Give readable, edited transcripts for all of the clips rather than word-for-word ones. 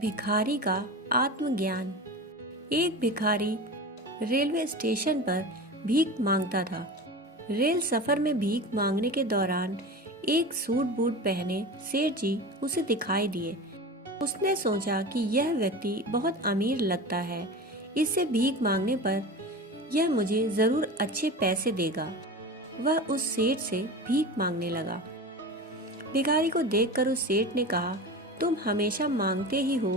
भिखारी का आत्मज्ञान। एक भिखारी रेलवे स्टेशन पर भीख मांगता था। रेल सफर में भीख मांगने के दौरान एक सूट बूट पहने सेठ जी उसे दिखाई दिए। उसने सोचा कि यह व्यक्ति बहुत अमीर लगता है, इससे भीख मांगने पर यह मुझे जरूर अच्छे पैसे देगा। वह उस सेठ से भीख मांगने लगा। भिखारी को देखकर उस सेठ ने कहा, तुम हमेशा मांगते ही हो,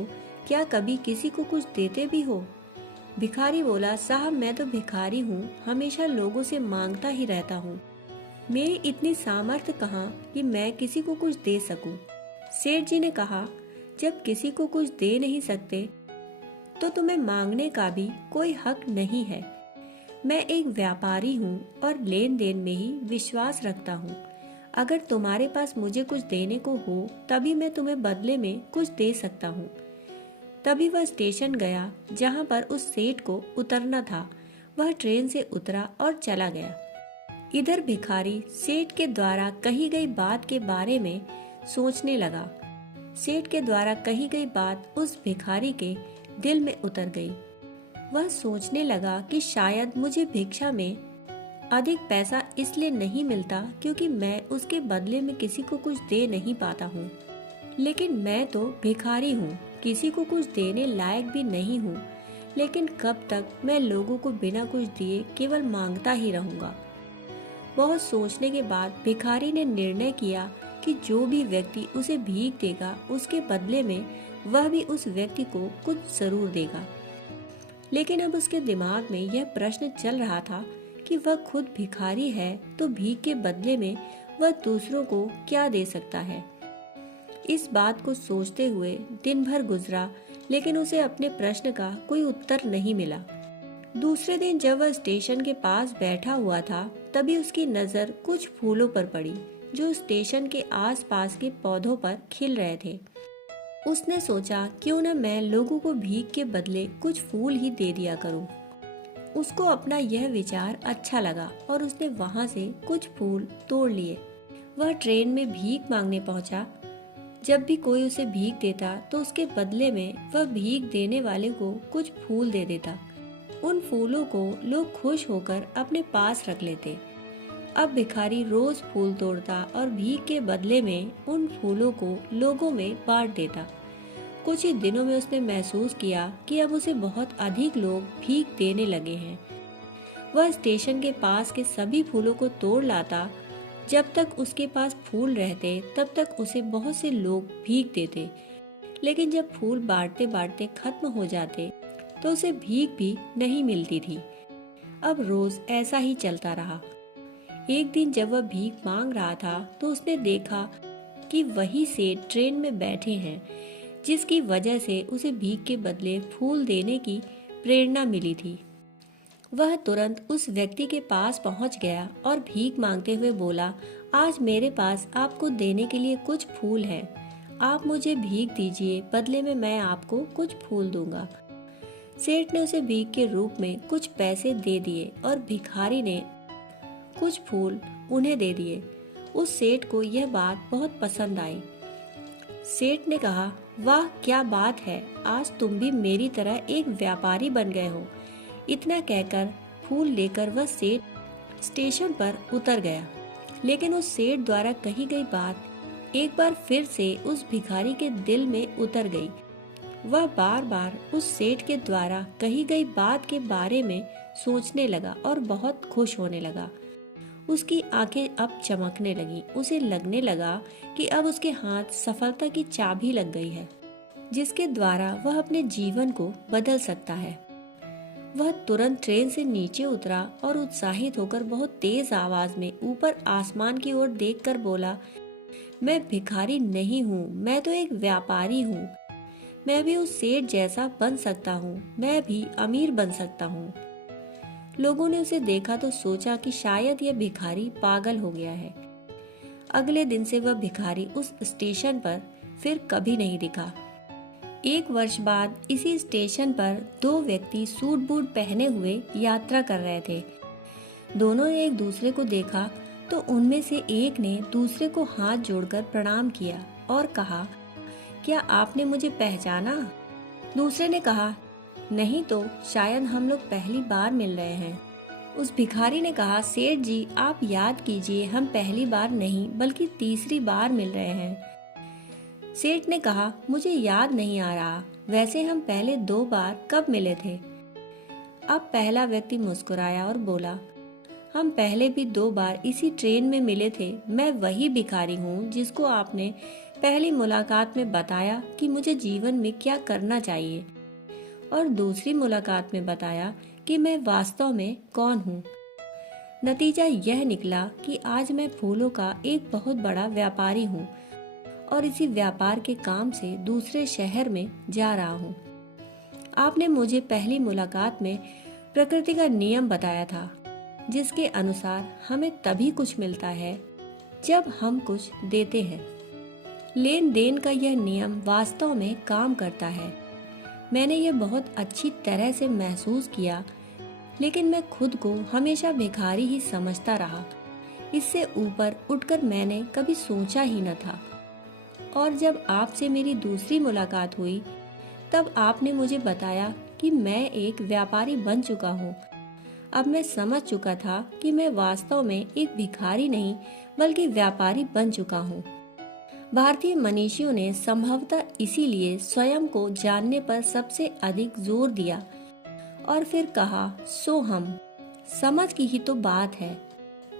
क्या कभी किसी को कुछ देते भी हो? भिखारी बोला, साहब मैं तो भिखारी हूँ, हमेशा लोगों से मांगता ही रहता हूँ। मेरी इतनी सामर्थ्य कहाँ कि मैं किसी को कुछ दे सकूं। सेठ जी ने कहा, जब किसी को कुछ दे नहीं सकते तो तुम्हें मांगने का भी कोई हक नहीं है। मैं एक व्यापारी हूँ और लेन देन में ही विश्वास रखता हूँ। अगर तुम्हारे पास मुझे कुछ देने को हो तभी मैं तुम्हें बदले में कुछ दे सकता हूँ। तभी वह स्टेशन गया जहाँ पर उस सेठ को उतरना था। वह ट्रेन से उतरा और चला गया। इधर भिखारी सेठ के द्वारा कही गई बात के बारे में सोचने लगा। सेठ के द्वारा कही गई बात उस भिखारी के दिल में उतर गई। वह सोचने लगा कि शायद मुझे भिक्षा में अधिक पैसा इसलिए नहीं मिलता क्योंकि मैं उसके बदले में किसी को कुछ दे नहीं पाता हूँ। लेकिन मैं तो भिखारी हूँ, किसी को कुछ देने लायक भी नहीं हूँ। लेकिन कब तक मैं लोगों को बिना कुछ दिए केवल मांगता ही रहूंगा। बहुत सोचने के बाद भिखारी ने निर्णय किया कि जो भी व्यक्ति उसे भीख देगा उसके बदले में वह भी उस व्यक्ति को कुछ जरूर देगा। लेकिन अब उसके दिमाग में यह प्रश्न चल रहा था कि वह खुद भिखारी है तो भीख के बदले में वह दूसरों को क्या दे सकता है। इस बात को सोचते हुए दिन भर गुजरा, लेकिन उसे अपने प्रश्न का कोई उत्तर नहीं मिला। दूसरे दिन जब वह स्टेशन के पास बैठा हुआ था तभी उसकी नजर कुछ फूलों पर पड़ी जो स्टेशन के आसपास के पौधों पर खिल रहे थे। उसने सोचा, क्यों न मैं लोगों को भीख के बदले कुछ फूल ही दे दिया करूं। उसको अपना यह विचार अच्छा लगा और उसने वहां से कुछ फूल तोड़ लिए। वह ट्रेन में भीख मांगने पहुंचा। जब भी कोई उसे भीख देता तो उसके बदले में वह भीख देने वाले को कुछ फूल दे देता। उन फूलों को लोग खुश होकर अपने पास रख लेते। अब भिखारी रोज फूल तोड़ता और भीख के बदले में उन फूलों को लोगों में बांट देता। कुछ ही दिनों में उसने महसूस किया कि अब उसे बहुत अधिक लोग भीख देने लगे हैं। वह स्टेशन के पास के सभी फूलों को तोड़ लाता। जब तक उसके पास फूल रहते तब तक उसे बहुत से लोग भीख देते। लेकिन जब फूल बांटते बांटते खत्म हो जाते तो उसे भीख भी नहीं मिलती थी। अब रोज ऐसा ही चलता रहा। एक दिन जब वह भीख मांग रहा था तो उसने देखा कि वही सेठ ट्रेन में बैठे हैं, जिसकी वजह से उसे भीख के बदले फूल देने की प्रेरणा मिली थी। वह तुरंत उस व्यक्ति के पास पहुंच गया और भीख मांगते हुए बोला, आज मेरे पास आपको देने के लिए कुछ फूल है, आप मुझे भीख दीजिए, बदले में मैं आपको कुछ फूल दूंगा। सेठ ने उसे भीख के रूप में कुछ पैसे दे दिए और भिखारी ने कुछ फूल उन्हें दे दिए। उस सेठ को यह बात बहुत पसंद आई। सेठ ने कहा, वाह क्या बात है, आज तुम भी मेरी तरह एक व्यापारी बन गए हो। इतना कहकर फूल लेकर वह सेठ स्टेशन पर उतर गया। लेकिन उस सेठ द्वारा कही गई बात एक बार फिर से उस भिखारी के दिल में उतर गई। वह बार बार उस सेठ के द्वारा कही गई बात के बारे में सोचने लगा और बहुत खुश होने लगा। उसकी आंखें अब चमकने लगी। उसे लगने लगा कि अब उसके हाथ सफलता की चाबी लग गई है, जिसके द्वारा वह अपने जीवन को बदल सकता है। वह तुरंत ट्रेन से नीचे उतरा और उत्साहित होकर बहुत तेज आवाज में ऊपर आसमान की ओर देखकर बोला, मैं भिखारी नहीं हूँ, मैं तो एक व्यापारी हूँ। मैं भी उस सेठ जैसा बन सकता हूँ, मैं भी अमीर बन सकता हूँ। लोगों ने उसे देखा तो सोचा कि शायद यह भिखारी पागल हो गया है। अगले दिन से वह भिखारी उस स्टेशन पर फिर कभी नहीं दिखा। एक वर्ष बाद इसी स्टेशन पर दो व्यक्ति सूट बूट पहने हुए यात्रा कर रहे थे। दोनों ने एक दूसरे को देखा तो उनमें से एक ने दूसरे को हाथ जोड़कर प्रणाम किया और कहा, क्या आपने मुझे पहचाना? दूसरे ने कहा, नहीं तो शायद हम लोग पहली बार मिल रहे हैं। उस भिखारी ने कहा, सेठ जी आप याद कीजिए, हम पहली बार नहीं बल्कि तीसरी बार मिल रहे हैं। सेठ ने कहा, मुझे याद नहीं आ रहा, वैसे हम पहले 2 बार कब मिले थे? अब पहला व्यक्ति मुस्कुराया और बोला, हम पहले भी 2 बार इसी ट्रेन में मिले थे। मैं वही भिखारी हूँ जिसको आपने पहली मुलाकात में बताया कि मुझे जीवन में क्या करना चाहिए, और दूसरी मुलाकात में बताया कि मैं वास्तव में कौन हूँ। नतीजा यह निकला कि आज मैं फूलों का एक बहुत बड़ा व्यापारी हूँ और इसी व्यापार के काम से दूसरे शहर में जा रहा हूँ। आपने मुझे पहली मुलाकात में प्रकृति का नियम बताया था, जिसके अनुसार हमें तभी कुछ मिलता है जब हम कुछ देते हैं। लेन देन का यह नियम वास्तव में काम करता है। मैंने यह बहुत अच्छी तरह से महसूस किया, लेकिन मैं खुद को हमेशा भिखारी ही समझता रहा। इससे ऊपर उठकर मैंने कभी सोचा ही न था। और जब आपसे मेरी दूसरी मुलाकात हुई, तब आपने मुझे बताया कि मैं एक व्यापारी बन चुका हूँ। अब मैं समझ चुका था कि मैं वास्तव में एक भिखारी नहीं बल्कि व्यापारी बन चुका हूँ। भारतीय मनीषियों ने संभवतः इसीलिए स्वयं को जानने पर सबसे अधिक जोर दिया और फिर कहा, सो हम समझ की ही तो बात है।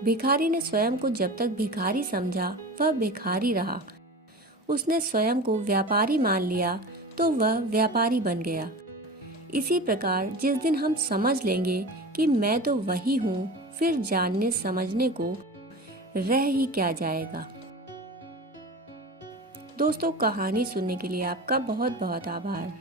भिखारी ने स्वयं को जब तक भिखारी समझा वह भिखारी रहा। उसने स्वयं को व्यापारी मान लिया तो वह व्यापारी बन गया। इसी प्रकार जिस दिन हम समझ लेंगे कि मैं तो वही हूँ, फिर जानने समझने को रह ही क्या जाएगा। दोस्तों, कहानी सुनने के लिए आपका बहुत बहुत आभार।